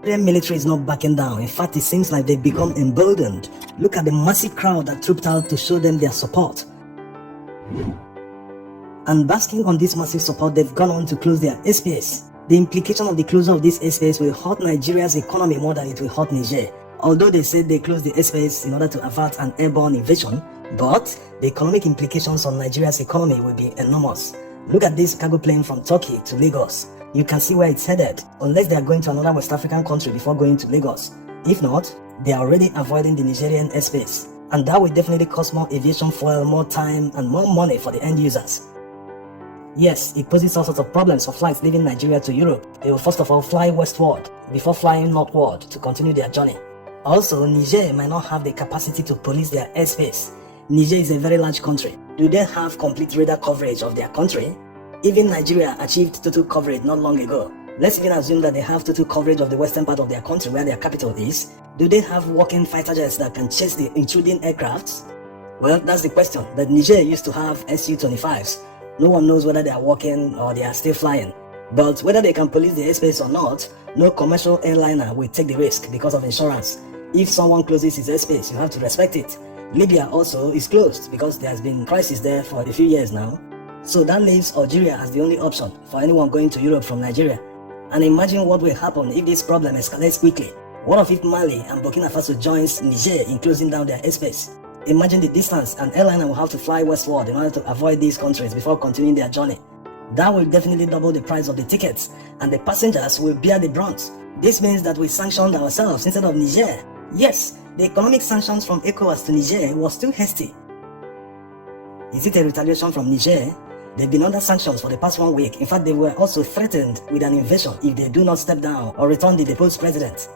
Nigerian military is not backing down. In fact, it seems like they've become emboldened. Look at the massive crowd that trooped out to show them their support. And basking on this massive support, they've gone on to close their airspace. The implication of the closure of this airspace will hurt Nigeria's economy more than it will hurt Niger. Although they said they closed the airspace in order to avert an airborne invasion, but the economic implications on Nigeria's economy will be enormous. Look at this cargo plane from Turkey to Lagos. You can see where it's headed, unless they are going to another West African country before going to Lagos. If not, they are already avoiding the Nigerian airspace. And that will definitely cost more aviation fuel, more time, and more money for the end users. Yes, it poses all sorts of problems for flights leaving Nigeria to Europe. They will first of all fly westward before flying northward to continue their journey. Also, Niger might not have the capacity to police their airspace. Niger is a very large country. Do they have complete radar coverage of their country? Even Nigeria achieved total coverage not long ago. Let's even assume that they have total coverage of the western part of their country where their capital is. Do they have working fighter jets that can chase the intruding aircrafts? Well, that's the question. But Niger used to have Su-25s. No one knows whether they are working or they are still flying. But whether they can police the airspace or not, no commercial airliner will take the risk because of insurance. If someone closes his airspace, you have to respect it. Libya also is closed because there has been crisis there for a few years now. So that leaves Algeria as the only option for anyone going to Europe from Nigeria. And imagine what will happen if this problem escalates quickly. What if Mali and Burkina Faso joins Niger in closing down their airspace? Imagine the distance an airliner will have to fly westward in order to avoid these countries before continuing their journey. That will definitely double the price of the tickets, and the passengers will bear the brunt. This means that we sanctioned ourselves instead of Niger. Yes, the economic sanctions from ECOWAS to Niger was too hasty. Is it a retaliation from Niger? They've been under sanctions for the past 1 week. In fact, they were also threatened with an invasion if they do not step down or return the deposed president.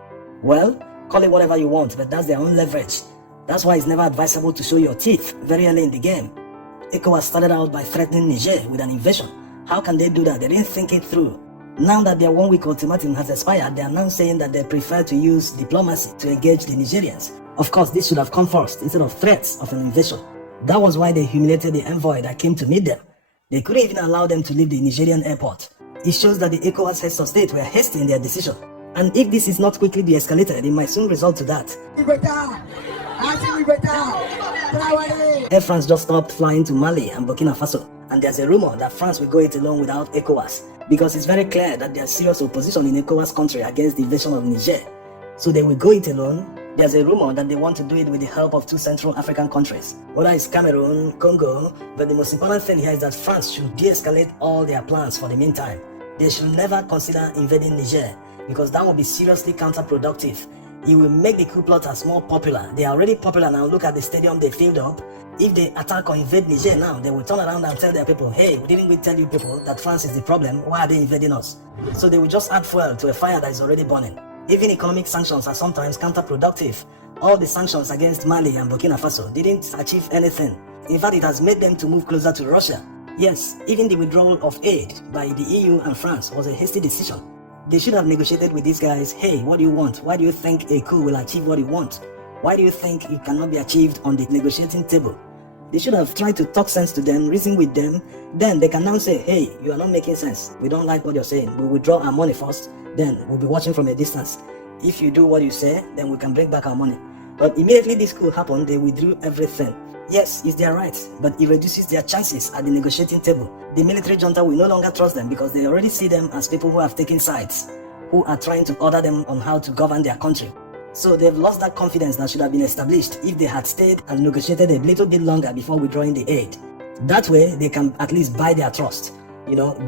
Well, call it whatever you want, but that's their own leverage. That's why it's never advisable to show your teeth very early in the game. ECOWAS started out by threatening Niger with an invasion. How can they do that? They didn't think it through. Now that their 1 week ultimatum has expired, they are now saying that they prefer to use diplomacy to engage the Nigerians. Of course, this should have come first instead of threats of an invasion. That was why they humiliated the envoy that came to meet them. They couldn't even allow them to leave the Nigerian airport. It shows that the ECOWAS heads of state were hasty in their decision. And if this is not quickly de-escalated, it might soon result to that. Air France just stopped flying to Mali and Burkina Faso, and there's a rumor that France will go it alone without ECOWAS, because it's very clear that there's serious opposition in ECOWAS country against the invasion of Niger. So they will go it alone. There's a rumor that they want to do it with the help of 2 Central African countries, whether it's Cameroon, Congo, but the most important thing here is that France should de-escalate all their plans for the meantime. They should never consider invading Niger, because that will be seriously counterproductive. It will make the coup plotters more popular. They are already popular now. Look at the stadium they filled up. If they attack or invade Niger now, they will turn around and tell their people, hey, didn't we tell you people that France is the problem? Why are they invading us? So they will just add fuel to a fire that is already burning. Even economic sanctions are sometimes counterproductive. All the sanctions against Mali and Burkina Faso didn't achieve anything. In fact, it has made them to move closer to Russia. Yes, even the withdrawal of aid by the EU and France was a hasty decision. They should have negotiated with these guys. Hey, what do you want? Why do you think a coup will achieve what you want? Why do you think it cannot be achieved on the negotiating table? They should have tried to talk sense to them, reason with them. Then they can now say, hey, you are not making sense. We don't like what you're saying. We'll withdraw our money first. Then we'll be watching from a distance. If you do what you say, then we can bring back our money. But immediately this coup happened, they withdrew everything. Yes, it's their right, but it reduces their chances at the negotiating table. The military junta will no longer trust them because they already see them as people who have taken sides, who are trying to order them on how to govern their country. So they've lost that confidence that should have been established if they had stayed and negotiated a little bit longer before withdrawing the aid. That way, they can at least buy their trust,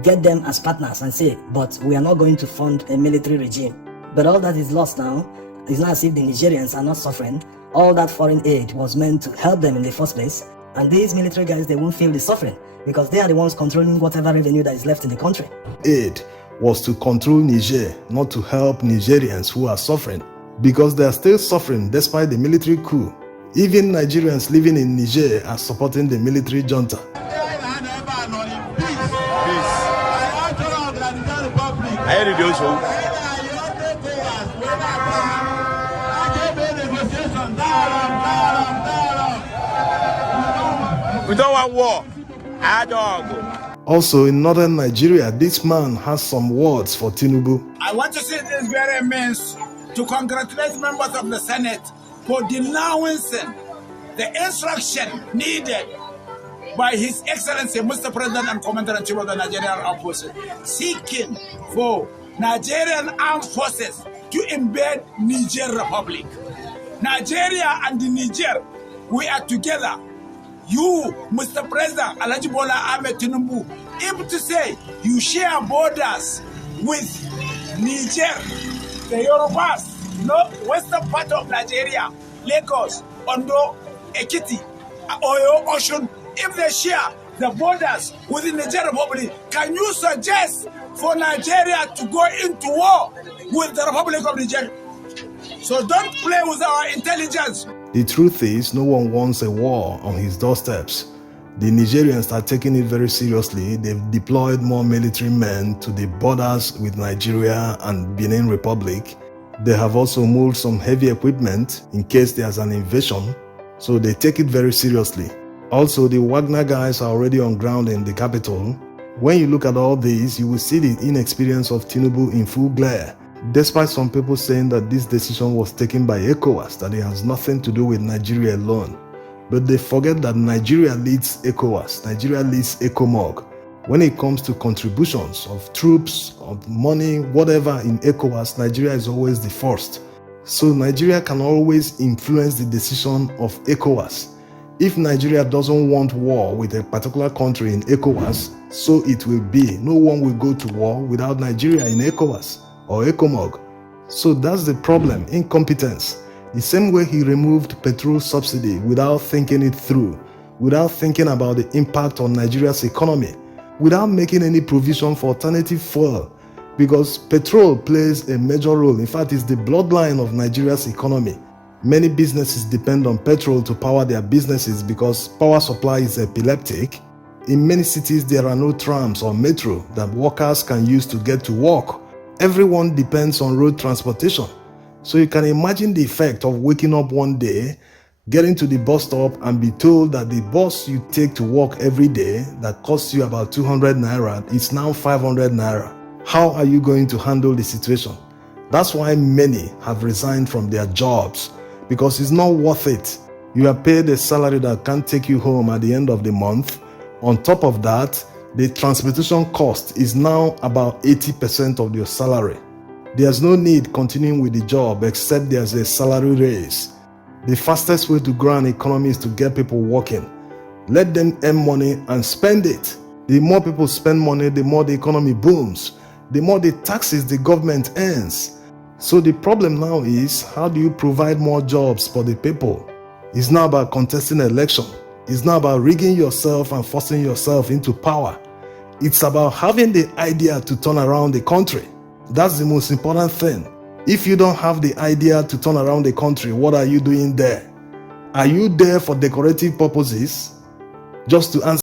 get them as partners and say, but we are not going to fund a military regime. But all that is lost now. It's not as if the Nigerians are not suffering. All that foreign aid was meant to help them in the first place. And these military guys, they won't feel the suffering because they are the ones controlling whatever revenue that is left in the country. Aid was to control Niger, not to help Nigerians who are suffering, because they are still suffering despite the military coup. Even Nigerians living in Niger are supporting the military junta. We don't want war. I don't. Also, in northern Nigeria, this man has some words for Tinubu. I want to say this very means to congratulate members of the Senate for denouncing the instruction needed by His Excellency Mr. President and Commander-in-Chief of the Nigerian Armed Forces, seeking for Nigerian Armed Forces to invade Niger Republic. Nigeria and Niger, we are together. You, Mr. President Alhaji Bola Ahmed Tinubu, able to say you share borders with Niger, the Tr0ops, western part of Nigeria, Lagos, Ondo, Ekiti, Oyo, Osun. If they share the borders with the Niger Republic, can you suggest for Nigeria to go into war with the Republic of Niger? So don't play with our intelligence. The truth is, no one wants a war on his doorsteps. The Nigerians are taking it very seriously. They've deployed more military men to the borders with Nigeria and Benin Republic. They have also moved some heavy equipment in case there's an invasion, so they take it very seriously. Also, the Wagner guys are already on ground in the capital. When you look at all this, you will see the inexperience of Tinubu in full glare. Despite some people saying that this decision was taken by ECOWAS, that it has nothing to do with Nigeria alone. But they forget that Nigeria leads ECOWAS, Nigeria leads ECOMOG. When it comes to contributions of troops, of money, whatever in ECOWAS, Nigeria is always the first. So Nigeria can always influence the decision of ECOWAS. If Nigeria doesn't want war with a particular country in ECOWAS, so it will be. No one will go to war without Nigeria in ECOWAS or ECOMOG. So that's the problem, incompetence. The same way he removed petrol subsidy without thinking it through, without thinking about the impact on Nigeria's economy, without making any provision for alternative fuel, because petrol plays a major role. In fact, it's the bloodline of Nigeria's economy. Many businesses depend on petrol to power their businesses because power supply is epileptic. In many cities, there are no trams or metro that workers can use to get to work. Everyone depends on road transportation. So you can imagine the effect of waking up one day, getting to the bus stop and be told that the bus you take to work every day that costs you about 200 naira is now 500 naira. How are you going to handle the situation? That's why many have resigned from their jobs, because it's not worth it. You are paid a salary that can't take you home at the end of the month. On top of that, the transportation cost is now about 80% of your salary. There's no need continuing with the job except there's a salary raise. The fastest way to grow an economy is to get people working. Let them earn money and spend it. The more people spend money, the more the economy booms. The more the taxes the government earns. So the problem now is, how do you provide more jobs for the people? It's not about contesting an election. It's not about rigging yourself and forcing yourself into power. It's about having the idea to turn around the country. That's the most important thing. If you don't have the idea to turn around the country, what are you doing there? Are you there for decorative purposes? Just to answer